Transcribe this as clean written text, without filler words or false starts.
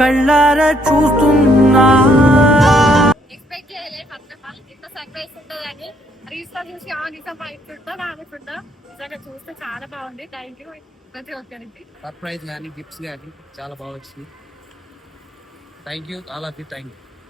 కళ్ళారా చూస్తున్నా. ఎక్స్పెక్ట్ చేయలేదు ఫస్ట్ ఆఫ్ ఆల్ ఇంత సర్ప్రైజ్ ఉంటుందని. రీల్స్ లో చూసి నిజం ఇట్లుంటా రానుంటుందా, నిజంగా చూస్తే చాలా బాగుంది. థ్యాంక్ యూ ప్రతి ఒక్కరికి. సర్ప్రైజ్ కానీ గిఫ్ట్స్ కానీ చాలా బాగా వచ్చింది. Thank you all of you. Thank you.